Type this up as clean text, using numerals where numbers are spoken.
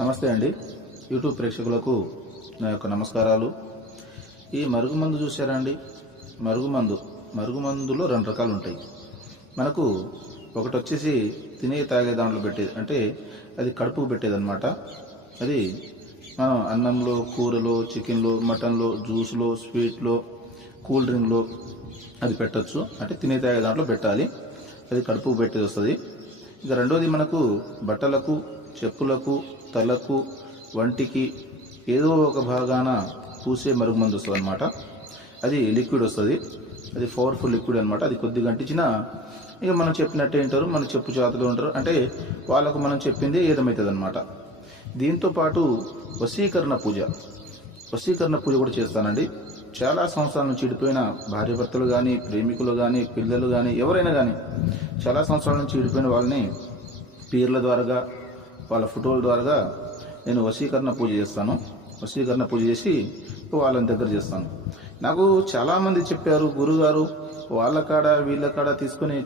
నమస్తే అండి. యూట్యూబ్ ప్రేక్షకులకు నా యొక్క నమస్కారాలు. ఈ మరుగుమందు చూసారా అండి? మరుగుమందులో రెండు రకాలు ఉంటాయి. మనకు ఒకటి వచ్చేసి తినే తాగే దాంట్లో పెట్టేది, అంటే అది కడుపుకు పెట్టేదన్నమాట. అది మనం అన్నంలో, కూరలో, చికెన్లో, మటన్లో, జ్యూస్లో, స్వీట్లో, కూల్ డ్రింక్లో అది పెట్టచ్చు. అంటే తినే తాగే దాంట్లో పెట్టాలి, అది కడుపుకు పెట్టేది వస్తుంది. ఇక రెండోది మనకు బట్టలకు, చెప్పులకు, తలకు, వంటికి ఏదో ఒక భాగాన పూసే మరుగుమందు వస్తుంది అనమాట. అది లిక్విడ్ వస్తుంది, అది పవర్ఫుల్ లిక్విడ్ అనమాట. అది కొద్దిగా అంటించినా ఇక మనం చెప్పినట్టే వింటారు, మన చెప్పు చేతలు ఉంటారు, అంటే వాళ్ళకు మనం చెప్పింది ఏదమవుతుంది అనమాట. దీంతో పాటు వశీకరణ పూజ కూడా చేస్తానండి. చాలా సంవత్సరాల నుంచి చెడిపోయిన భార్యాభర్తలు కానీ, ప్రేమికులు కానీ, పిల్లలు కానీ, ఎవరైనా కానీ చాలా సంవత్సరాల నుంచి చెడిపోయిన వాళ్ళని పీర్ల ద్వారా, వాళ్ళ ఫోటోల ద్వారా నేను వశీకరణ పూజ చేస్తాను. వశీకరణ పూజ చేసి వాళ్ళని దగ్గర చేస్తాను. నాకు చాలామంది చెప్పారు, గురుగారు వాళ్ళ కాడ వీళ్ళ కాడ తీసుకుని